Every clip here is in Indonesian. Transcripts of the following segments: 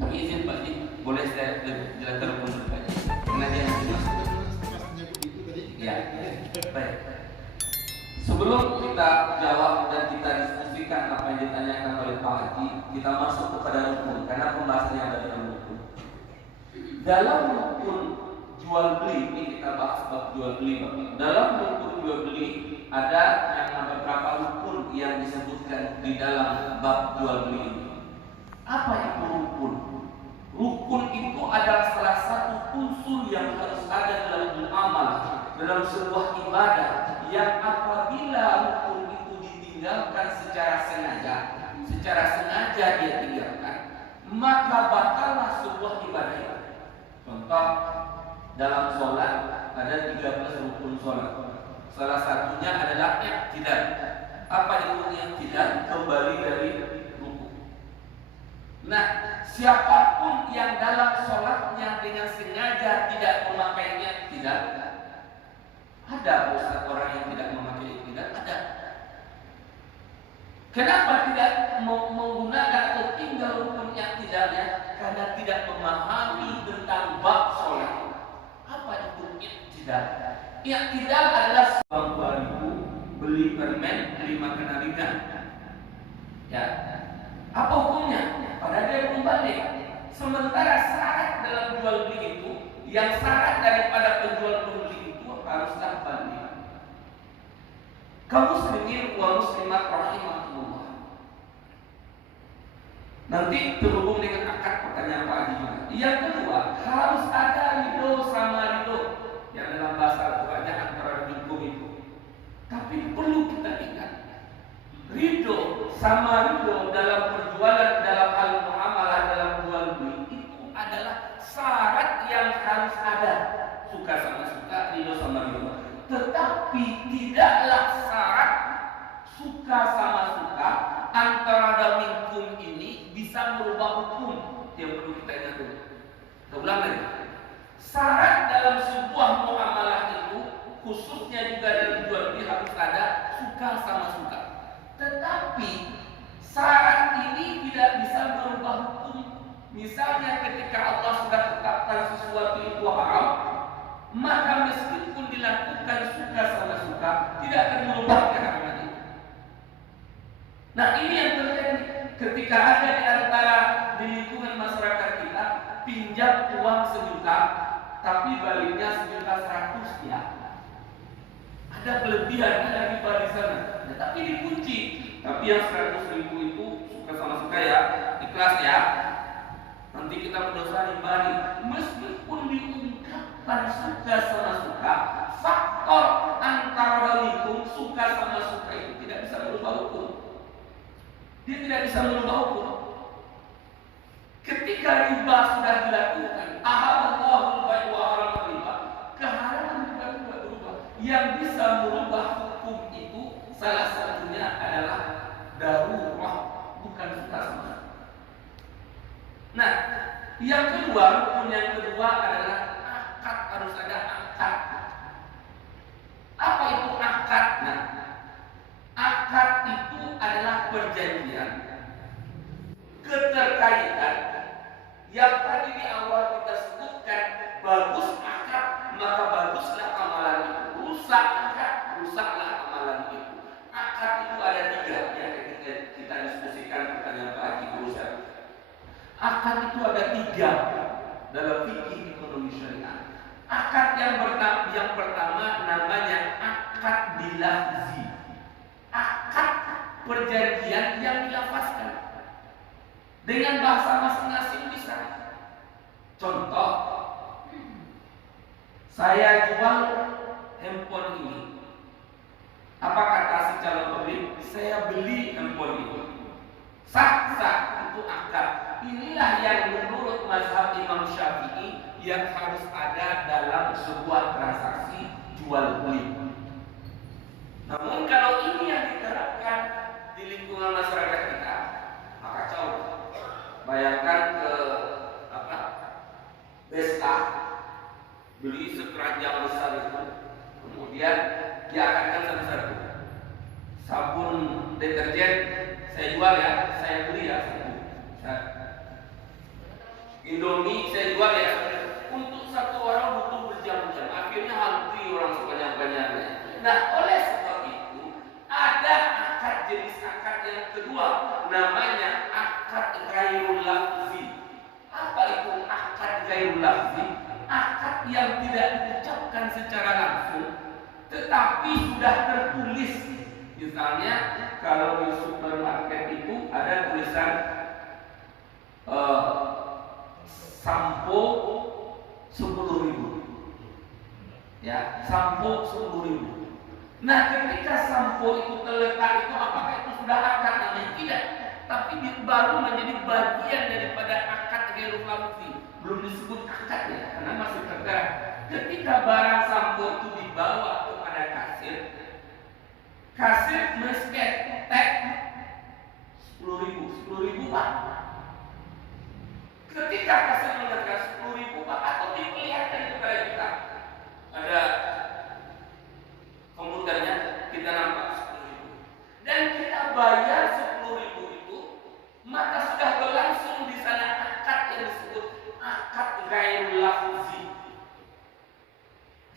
Tapi izin Pak Ji, boleh saya jelaskan dulu Pak Ji? Karena dia nanti masuk. Ya, baik. Sebelum kita jawab dan kita diskusikan apa yang ditanyakan oleh Pak Haji, kita masuk kepada rukun karena pembahasannya ada dalam rukun. Dalam rukun jual beli ini kita bahas bab jual beli. Dalam rukun jual beli ada yang beberapa rukun yang disebutkan di dalam bab jual beli ini. Apa itu rukun? Rukun itu adalah salah satu unsur yang harus ada dalam muamalah, dalam sebuah ibadah yang apabila rukun itu ditinggalkan secara sengaja dia tinggalkan, maka batallah sebuah ibadah. Contoh, dalam sholat ada 13 rukun sholat. Salah satunya adalah i'tidal. Apa itu i'tidal? Kembali dari rukun. Nah, siapapun yang dalam sholatnya dengan sengaja tidak memakai i'tidal, ada Ustaz orang yang tidak memakai i'tidal? Ada. Kenapa tidak menggunakan atau tinggal rukun i'tidalnya? Karena tidak memahami tentang bab sholat. Apa itu i'tidal? I'tidal adalah uang 2.000 beli permen, beli makanan ringan. Ya. Apa hukumnya? Pada dia kembali. Sementara syarat dalam jual beli itu, yang syarat daripada penjual pembeli itu haruslah balik. Kaum muslimin wa muslimat rahimahullah. Nanti terhubung dengan akad pertanyaan Pak Haji juga. Yang kedua, harus ada ridho sama ridho yang dalam bahasa Al-Qur'annya antara ridho itu. Tapi perlu kita ingat, ridho sama ridho dalam perjualan, dalam hal muamalah, dalam jual beli itu adalah syarat yang harus ada. Suka sama suka, ridho sama ridho. Tetapi tidaklah syarat suka sama suka antara minkum ini bisa merubah hukum. Yang perlu kita ingat dulu. Kita ulang lagi. Syarat dalam sebuah muamalah itu, khususnya juga dalam jual beli harus ada suka sama suka. Tetapi syarat ini tidak bisa merubah hukum. Misalnya ketika Allah sudah tetapkan sesuatu itu haram, maka meskipun dilakukan suka sama suka, tidak akan merubah keharaman itu. Nah, ini yang terjadi ketika ada di antara di lingkungan masyarakat kita pinjam uang 1 juta, tapi baliknya 1.100.000 ya. Ada kelebihan, ada riba di sana. Ya, tapi dikunci. Tapi yang 100.000 itu suka sama suka ya, ikhlas ya. Nanti kita berdosa balik. Meskipun diungkapkan suka sama suka, faktor antara minkum suka sama suka itu tidak bisa merubah hukum. Dia tidak bisa merubah hukum. Ketika riba sudah dilakukan, ahallallahu bai wa haramul riba, keharaman riba tidak berubah. Yang bisa merubah hukum itu salah satunya adalah darurah, bukan suka sama. Nah, yang kedua, rukun yang kedua adalah akad, harus ada akad. Apa itu akad? Nah, akad itu adalah perjanjian, keterkaitan yang tadi di awal kita sebutkan. Bagus akad, maka baguslah amalan itu. Rusak akad, rusaklah amalan itu. Akad itu ada 3 yang kita diskusikan pertanyaan Pak Haji berusaha. Akad itu ada 3 dalam fikih ekonomi syariah. Akad yang pertama namanya akad bilafzi. Akad perjanjian yang dilafazkan dengan bahasa masing-masing bisa. Contoh, saya jual handphone ini. Apa kata si calon pembeli? Saya beli handphone itu. Sah itu akad. Inilah yang menurut mazhab Imam Syafi'i yang harus ada dalam sebuah transaksi jual beli. Namun kalau ini yang diterapkan di lingkungan masyarakat kita, maka kacau. Bayangkan ke Besta beli sekeranjang besar itu, kemudian diakadkan satu-satu. Sabun deterjen saya jual ya, saya beli ya. Indomie saya jual ya, untuk satu orang butuh berjam-jam, akhirnya antri orang sebanyak-banyaknya. Nah, oleh sebab itu ada akad jenis akad yang kedua, namanya akad ghairul lafzi. Apa itu akad ghairul lafzi? Akad yang tidak diucapkan secara langsung, tetapi sudah tertulis. Misalnya kalau di supermarket itu ada tulisan sampo 10.000, ya, sampo 10.000. Nah, ketika sampo itu terletak itu, apakah itu sudah akad? Namanya tidak, tapi baru menjadi bagian daripada akad ghairul lafzi, belum disebut akad ya, karena masih tertera. Ketika barang sampo itu dibawa kepada kasir, kasir men-scan tag 10.000 Pak. Ketika kasir mengatakan 10.000 Pak, atau diperlihatkan kepada kita ada komputernya, kita nampak 10.000 dan kita bayar 10.000 itu, maka sudah berlangsung di sana akad yang disebut akad ghairul lafzi.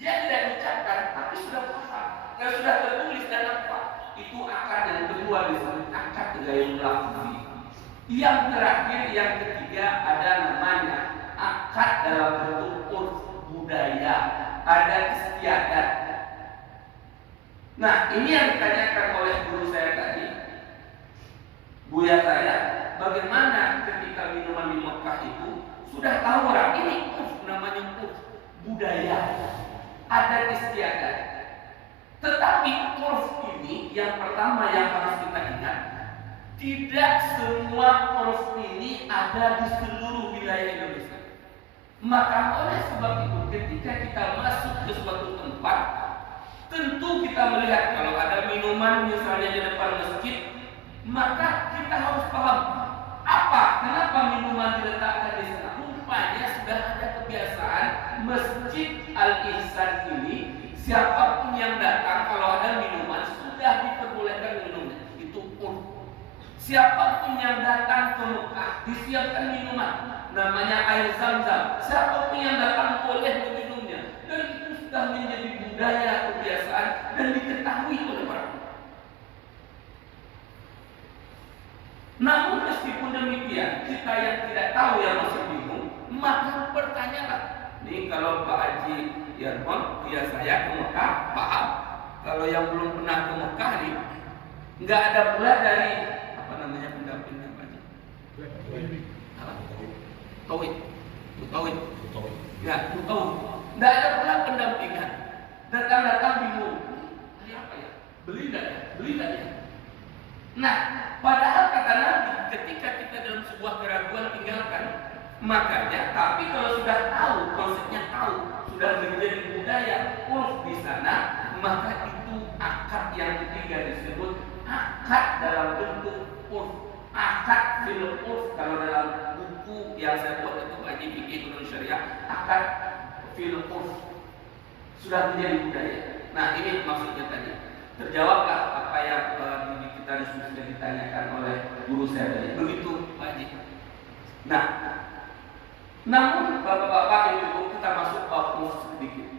Dia tidak diucapkan, tapi sudah paham dan sudah tertulis dan nampak. Itu akad yang kedua disebut akad ghairul lafzi. Yang terakhir, yang ketiga, ada namanya akad dalam bentuk urf budaya, adat istiadat. Nah, ini yang ditanyakan oleh guru saya tadi, buya saya, bagaimana ketika minuman di Mekah itu sudah tahu orang ini namanya urf budaya, adat istiadat. Tetapi urf ini yang pertama yang harus kita ingat, tidak semua urf ini ada di seluruh wilayah Indonesia. Maka oleh sebab itu ketika kita masuk ke suatu tempat, tentu kita melihat kalau ada minuman misalnya di depan masjid, maka kita harus paham kenapa minuman diletakkan di sana. Rupanya sudah ada kebiasaan Masjid Al-Ihsan ini, siapapun yang datang kalau ada minuman sudah diperbolehkan minumnya. Itu pun siapapun yang datang ke Mekah disiapkan minuman, namanya air Zam-Zam. Siapapun yang datang boleh meminumnya, dan itu sudah menjadi budaya, kebiasaan, dan diketahui oleh orang. Namun meskipun demikian, kita yang tidak tahu, yang masih bingung, maka bertanyalah. Nih kalau Pak Haji Yarmon, ya saya ke Mekah, paham. Kalau yang belum pernah ke Mekah nih, nggak ada pula dari apa namanya pendampingnya Pak Haji? Tauhid. Ya, tauhid. Nggak ada pula pendampingan. Datang-datang bingung. Ini apa ya? Beli nggak ya? Nah, padahal kata Nabi, ketika kita dalam sebuah keraguan tinggalkan. Makanya, tapi kalau sudah tahu, konsepnya tahu, sudah menjadi budaya urf di sana, maka itu akad yang ketiga disebut akad dalam bentuk urf. Akad fil urf, kalau dalam buku yang saya buat itu Haji Fikih Ekonomi Syariah, akad fil urf sudah menjadi budaya. Nah, ini maksudnya tadi. Terjawablah apa yang kita sudah ditanyakan oleh guru saya tadi. Begitu Pak Haji. Nah, namun Bapak-bapak Ibu, kita masuk fokus sedikit.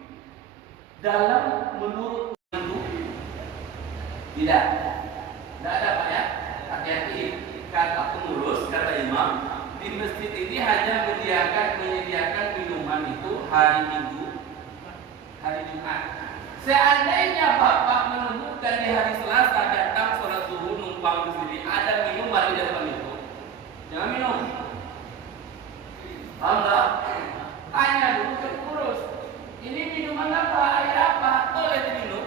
Dalam menurut itu tidak ada Pak ya. Hati-hati, kata pengurus, kata imam, di masjid ini hanya menyediakan minuman itu hari Minggu, hari Jumat. Seandainya Bapak menemukan di hari Selasa datang sholat zuhur numpang di sini, ada minuman di depan itu, jangan minum. Allah tanya dulu ke pengurus, ini minuman apa, air apa, boleh diminum?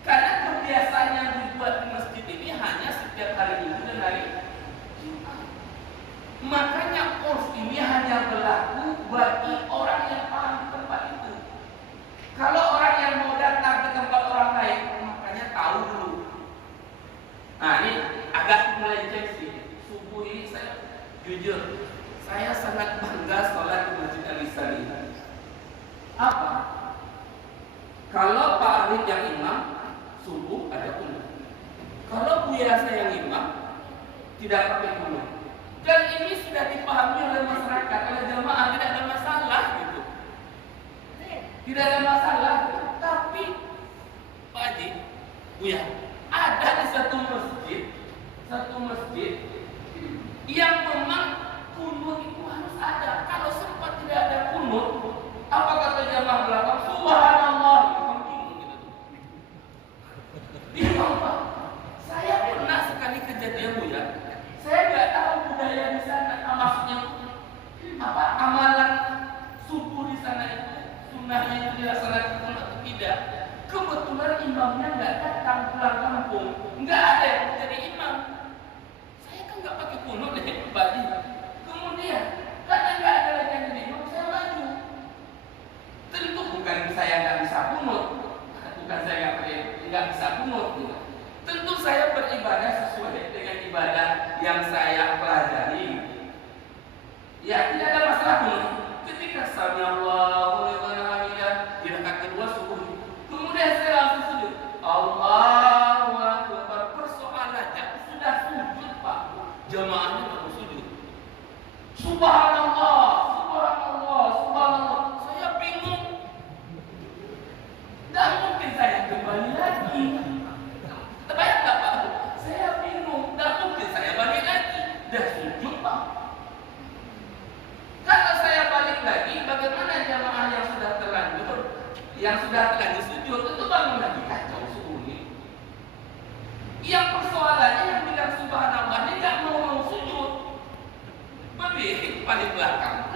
Karena kebiasaan yang dibuat di masjid ini hanya setiap hari Minggu dan hari Jumat. Makanya urf ini hanya berlaku bagi orang yang paham di tempat itu. Kalau orang yang mau datang ke tempat orang lain, makanya tahu dulu. Nah, ini agak melenceng sih. Subuh ini saya jujur, saya sangat bangga sholat di Masjid Al-Ihsan ini. Apa? Kalau Pak Arif yang imam, subuh ada kunut. Kalau Buya saya yang imam, tidak pakai kunut. Dan ini sudah dipahami oleh masyarakat, oleh jamaah, tidak ada masalah gitu. Tidak ada masalah. Tapi Pak Haji, Buya, ada di satu masjid yang memang kunut itu harus ada. Kalau sempat tidak ada kunut, apa kata jamaah belakang? Subhanallah. Bingung Pak. Saya pernah sekali kejadian Buya. Saya nggak tahu budaya di sana, maksudnya apa amalan subuh di sana itu sunnahnya itu dilaksanakan atau tidak. Kebetulan imamnya nggak datang pulang kampung, nggak ada yang jadi imam. Saya kan nggak pakai kunut deh bagi. Kemudian karena nggak ada lagi yang jadi imam, saya maju. Tentu bukan saya nggak bisa kunut, bukan saya nggak bisa kunut. Tentu saya beribadah sesuai dengan ibadah yang saya pelajari. Ya, tidak ada masalah kunut. Ketika sami Allahu liman hamidah di rakaat kedua subuh, kemudian saya langsung sujud. Allahu Akbar. Persoalannya sudah sujud Pak, jamaahnya baru sujud. Subhanallah, subhanallah, subhanallah. Saya bingung. Dan mungkin saya kembali lagi. Terbayang nggak Pak? Saya bingung. Dan mungkin saya balik lagi. Dah sujud Pak. Kalau saya balik lagi, bagaimana jamaah yang sudah terlanjur, sujud itu bangun lagi kacau subuhnya. Yang persoalannya yang bilang subhanallah ini nggak mau sujud, berdiri paling belakang.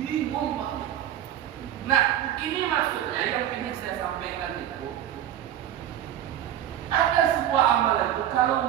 Bingung Pak. Nah, ini maksudnya yang ingin saya sampaikan.